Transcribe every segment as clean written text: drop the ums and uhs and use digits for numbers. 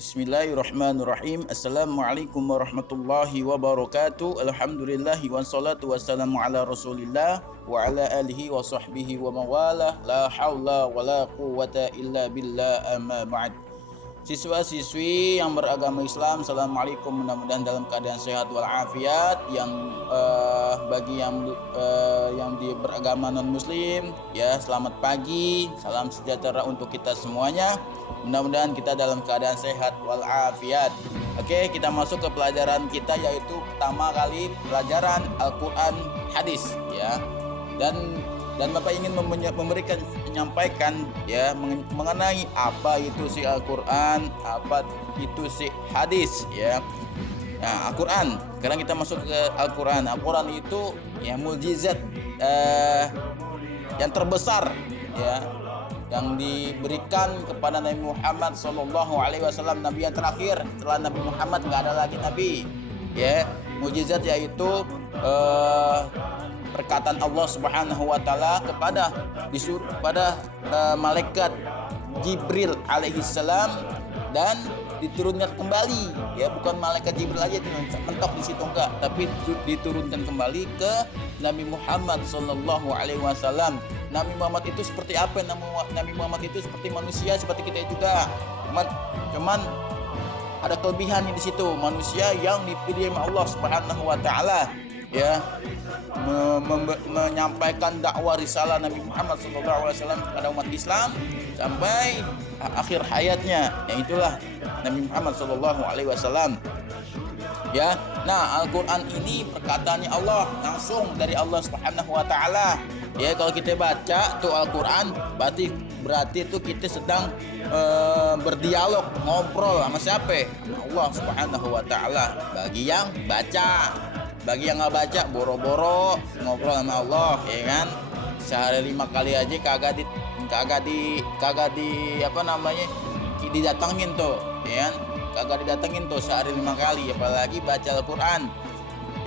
Bismillahirrahmanirrahim. Assalamualaikum warahmatullahi wabarakatuh. Alhamdulillahi wassalatu wassalamu ala rasulillah wa ala alihi wa sahbihi wa mawalah. La hawla wa la quwwata illa billah, amma ba'd. Siswa-siswi yang beragama Islam, Assalamualaikum, mudah-mudahan dalam keadaan sehat walafiat. Bagi yang beragama non muslim, ya selamat pagi, salam sejahtera untuk kita semuanya. Mudah-mudahan kita dalam keadaan sehat walafiat. Oke, kita masuk ke pelajaran kita, yaitu pertama kali pelajaran Al-Quran hadis, ya. Dan Bapak ingin menyampaikan ya mengenai apa itu si Al-Quran, apa itu si hadis, ya. Nah, Al-Quran. Sekarang kita masuk ke Al-Quran. Al-Quran itu ya mukjizat yang terbesar, ya, yang diberikan kepada Nabi Muhammad SAW, Nabi yang terakhir. Setelah Nabi Muhammad nggak ada lagi Nabi, ya. Mukjizat yaitu perkataan Allah Subhanahu wa taala kepada malaikat Jibril alaihissalam, dan diturunkan kembali, ya, bukan malaikat Jibril aja mentok di situ, enggak, tapi diturunkan kembali ke Nabi Muhammad sallallahu alaihi wasallam. Nabi Muhammad itu seperti apa? Nabi Muhammad itu seperti manusia, seperti kita juga. Cuman ada kelebihannya di situ. Manusia yang dipilih oleh Allah Subhanahu wa taala, ya, menyampaikan dakwah risalah Nabi Muhammad SAW kepada umat Islam sampai akhir hayatnya, ya itulah Nabi Muhammad SAW, ya. Nah, Al-Quran ini perkataannya Allah, langsung dari Allah Subhanahu wa taala, ya. Kalau kita baca tuh Al-Quran, berarti itu kita sedang berdialog, ngobrol sama siapa? Allah Subhanahu wa taala. Bagi yang baca, bagi yang nggak baca, boro-boro ngobrol sama Allah, ya kan. Sehari 5 kali aja kagak didatengin tuh, ya kan. Kagak didatengin tuh sehari 5 kali, apalagi baca Al-Quran,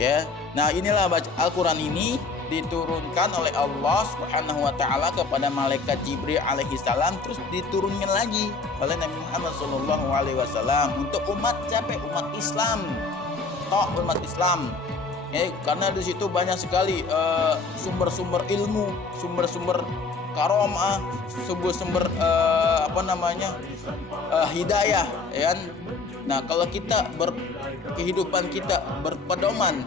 ya. Nah, inilah baca Al-Quran ini diturunkan oleh Allah Subhanahu wa taala kepada malaikat Jibril alaihi salam, terus diturunkan lagi oleh Nabi Muhammad sallallahu alaihi wasallam untuk umat siapa? Umat Islam. Umat Islam. Ya, karena di situ banyak sekali sumber-sumber ilmu, sumber-sumber karomah, sumber-sumber hidayah, ya kan? Nah, kalau kita kehidupan kita berpedoman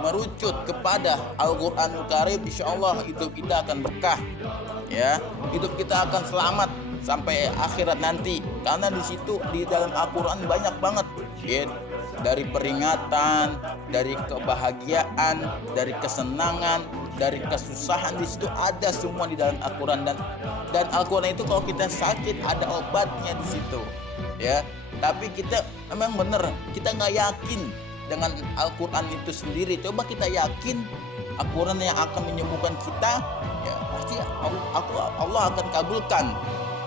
merucut kepada Al-Quranul Karim, insyaallah hidup kita akan berkah, ya. Hidup kita akan selamat sampai akhirat nanti, karena di situ di dalam Al-Quran banyak banget, ya, dari peringatan, dari kebahagiaan, dari kesenangan, dari kesusahan, di situ ada semua di dalam Al-Quran. Dan Al-Quran itu kalau kita sakit ada obatnya di situ, ya. Tapi kita memang benar, kita nggak yakin dengan Al-Quran itu sendiri. Coba kita yakin Al-Quran yang akan menyembuhkan kita, ya pasti Allah akan kabulkan.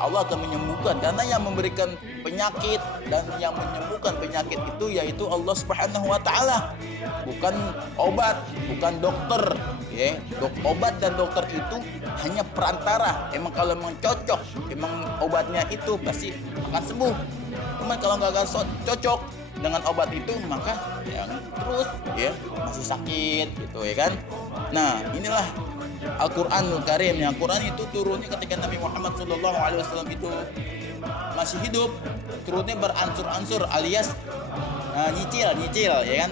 Allah akan menyembuhkan, karena yang memberikan penyakit dan yang menyembuhkan penyakit itu yaitu Allah Subhanahu wa taala, bukan obat, bukan dokter, ya. Obat dan dokter itu hanya perantara. Emang kalau memang cocok, emang obatnya itu pasti akan sembuh. Cuman kalau nggak cocok dengan obat itu, maka yang terus, ya, masih sakit gitu, ya kan. Nah, inilah Al-Quranul Karim. Yang Quran itu turunnya ketika Nabi Muhammad SAW itu masih hidup. Turunnya beransur-ansur, alias nyicil, ya kan.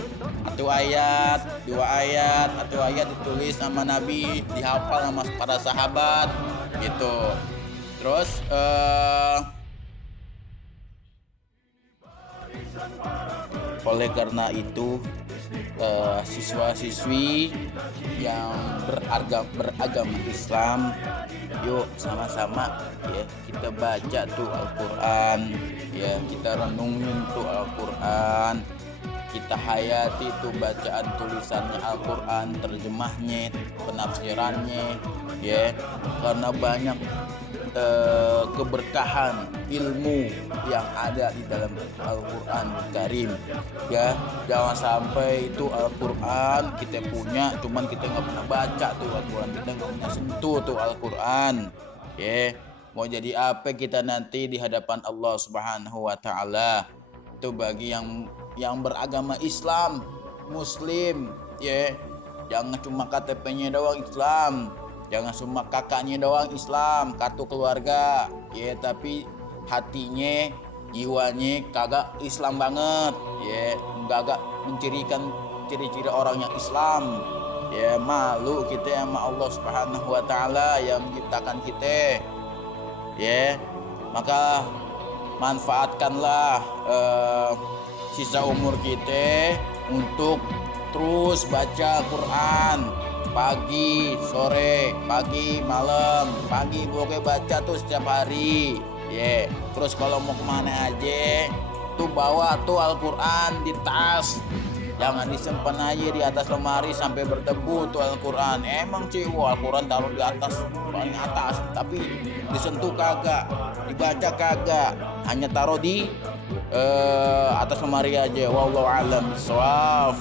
Satu ayat, 2 ayat, atau ayat ditulis sama Nabi, dihafal sama para sahabat gitu. Terus oleh karena itu, siswa-siswi yang beragama Islam, yuk sama-sama, ya, kita baca tuh Al-Quran, ya, kita renungin tuh Al-Quran, kita hayati tuh bacaan tulisannya Al-Quran, terjemahnya, penafsirannya, ya, karena banyak keberkahan ilmu yang ada di dalam Al-Quran Karim, ya. Jangan sampai itu Al-Quran kita punya, cuman kita nggak pernah baca tuh Al-Quran, kita nggak pernah sentuh tuh Al-Quran, ya. Mau jadi apa kita nanti di hadapan Allah Subhanahu wa taala. Itu bagi yang beragama Islam, muslim, ya. Jangan cuma KTP-nya doang Islam, jangan cuma kakaknya doang Islam, kartu keluarga, ya, tapi hatinya, jiwanya kagak Islam banget, ya, kagak mencirikan ciri-ciri orang yang Islam. Ya, malu kita sama Allah Subhanahu wa taala yang menciptakan kita. Ya, maka manfaatkanlah sisa umur kita untuk terus baca Quran pagi, sore, pagi, malam, pagi pokoknya baca tuh setiap hari. Ya, terus kalau mau kemana aja tuh bawa tuh Al-Quran di tas. Jangan disimpan aja di atas lemari sampai berdebu tuh Al-Quran. Emang Al-Quran taruh di atas, paling atas, tapi disentuh kagak, dibaca kagak, hanya taruh di atas lemari aja. Wallahu a'lam bishawab.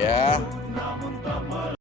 Ya.